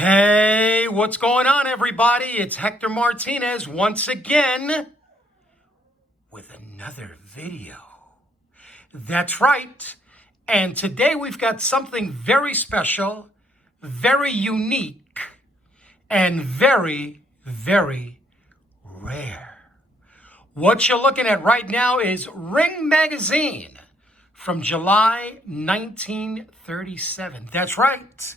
Hey, what's going on, everybody? It's Hector Martinez once again with another video. That's right. And today we've got something very special, very unique, and very, very rare. What you're looking at right now is Ring Magazine from July 1937. That's right.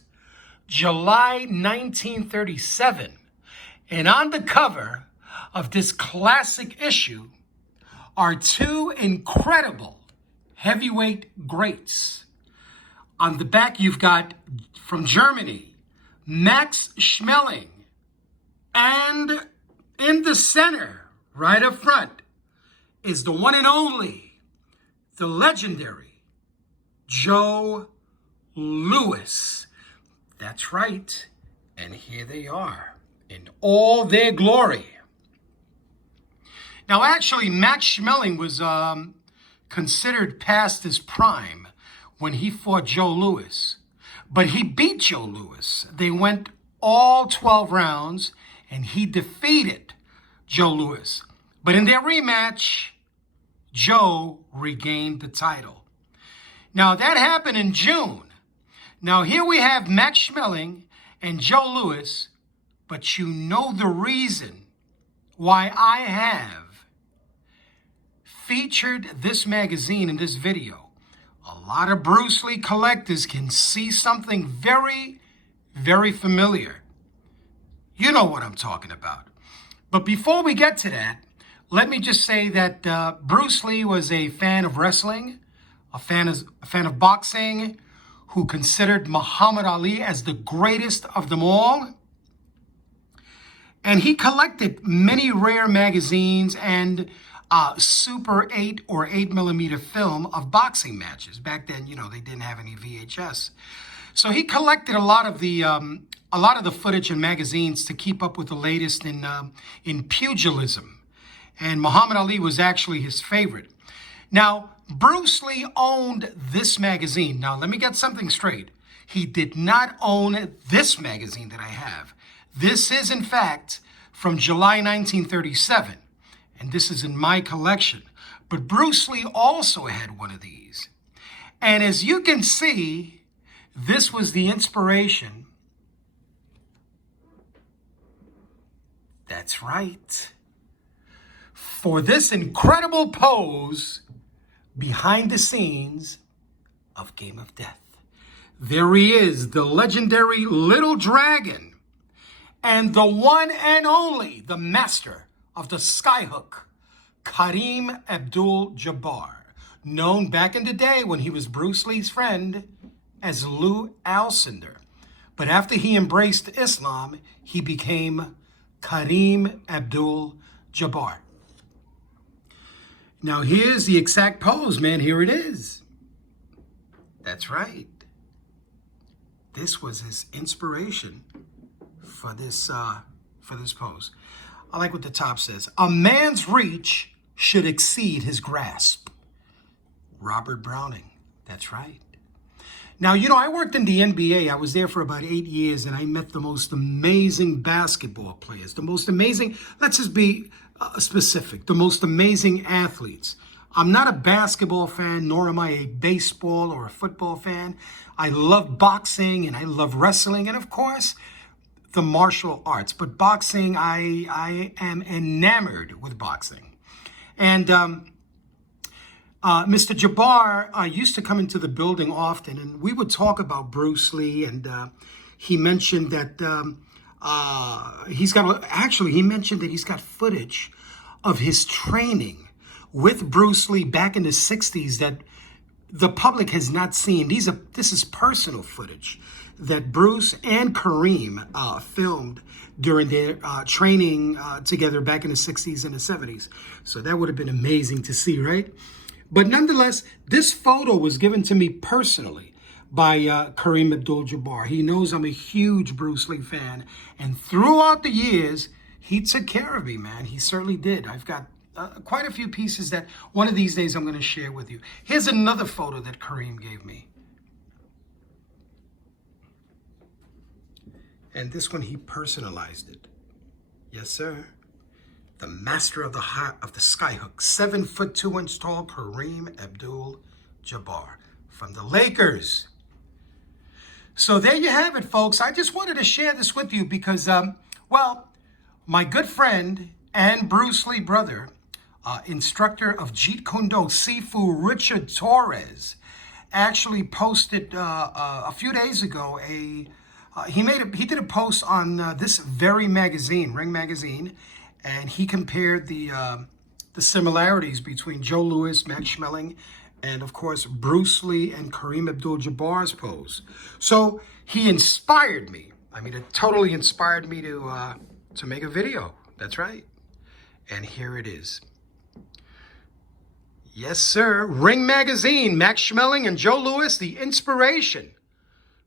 July 1937. And on the cover of this classic issue are two incredible heavyweight greats. On the back, you've got, from Germany, Max Schmeling. And in the center, right up front, is the one and only, the legendary Joe Louis. That's right. And here they are in all their glory. Now, actually, Max Schmeling was considered past his prime when he fought Joe Louis. But he beat Joe Louis. They went all 12 rounds, and he defeated Joe Louis. But in their rematch, Joe regained the title. Now, that happened in June. Now, here we have Max Schmeling and Joe Louis, but you know the reason why I have featured this magazine in this video. A lot of Bruce Lee collectors can see something very, very familiar. You know what I'm talking about. But before we get to that, let me just say that Bruce Lee was a fan of wrestling, a fan of boxing, who considered Muhammad Ali as the greatest of them all. And he collected many rare magazines and Super 8 or 8mm film of boxing matches. Back then, you know, they didn't have any VHS. So he collected a lot of the footage and magazines to keep up with the latest in pugilism. And Muhammad Ali was actually his favorite. Now, Bruce Lee owned this magazine. Now, let me get something straight. He did not own this magazine that I have. This is, in fact, from July 1937, and this is in my collection. But Bruce Lee also had one of these. And as you can see, this was the inspiration. That's right. For this incredible pose behind the scenes of Game of Death. There he is, the legendary Little Dragon, and the one and only, the master of the skyhook, Kareem Abdul Jabbar, known back in the day when he was Bruce Lee's friend as Lou Alcindor. But after he embraced Islam, he became Kareem Abdul Jabbar. Now, here's the exact pose, man. Here it is. That's right. This was his inspiration for this pose. I like what the top says. A man's reach should exceed his grasp. Robert Browning. That's right. Now, you know, I worked in the NBA. I was there for about 8 years, and I met the most amazing basketball players, the most amazing, let's just be specific, the most amazing athletes. I'm not a basketball fan, nor am I a baseball or a football fan. I love boxing and I love wrestling and, of course, the martial arts. But boxing, I am enamored with boxing. And Mr. Jabbar used to come into the building often, and we would talk about Bruce Lee, and he mentioned that he mentioned that he's got footage of his training with Bruce Lee back in the 60s that the public has not seen. This is personal footage that Bruce and Kareem filmed during their training together back in the 60s and the 70s. So that would have been amazing to see, right? But nonetheless, this photo was given to me personally by Kareem Abdul-Jabbar. He knows I'm a huge Bruce Lee fan. And throughout the years, he took care of me, man. He certainly did. I've got quite a few pieces that one of these days I'm going to share with you. Here's another photo that Kareem gave me. And this one, he personalized it. Yes, sir. The master of the skyhook, 7 foot 2 inch tall, Kareem Abdul Jabbar from the Lakers. So there you have it, folks. I just wanted to share this with you because, well, my good friend and Bruce Lee brother, instructor of Jeet Kune Do Sifu, Richard Torres, actually posted a few days ago he did a post on this very magazine, Ring Magazine, and he compared the similarities between Joe Louis, Max Schmeling, and of course Bruce Lee and Kareem Abdul-Jabbar's pose. So he inspired me. I mean, it totally inspired me to make a video. That's right. And here it is. Yes, sir. Ring Magazine, Max Schmeling and Joe Louis, the inspiration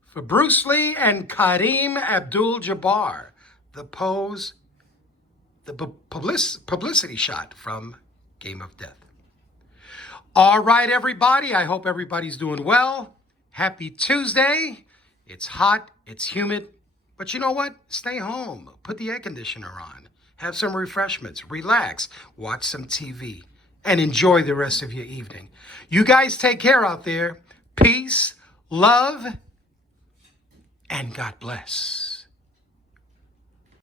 for Bruce Lee and Kareem Abdul-Jabbar. The pose, the publicity shot from Game of Death. All right, everybody. I hope everybody's doing well. Happy Tuesday. It's hot. It's humid. But you know what? Stay home. Put the air conditioner on. Have some refreshments. Relax. Watch some TV. And enjoy the rest of your evening. You guys take care out there. Peace, love, and God bless.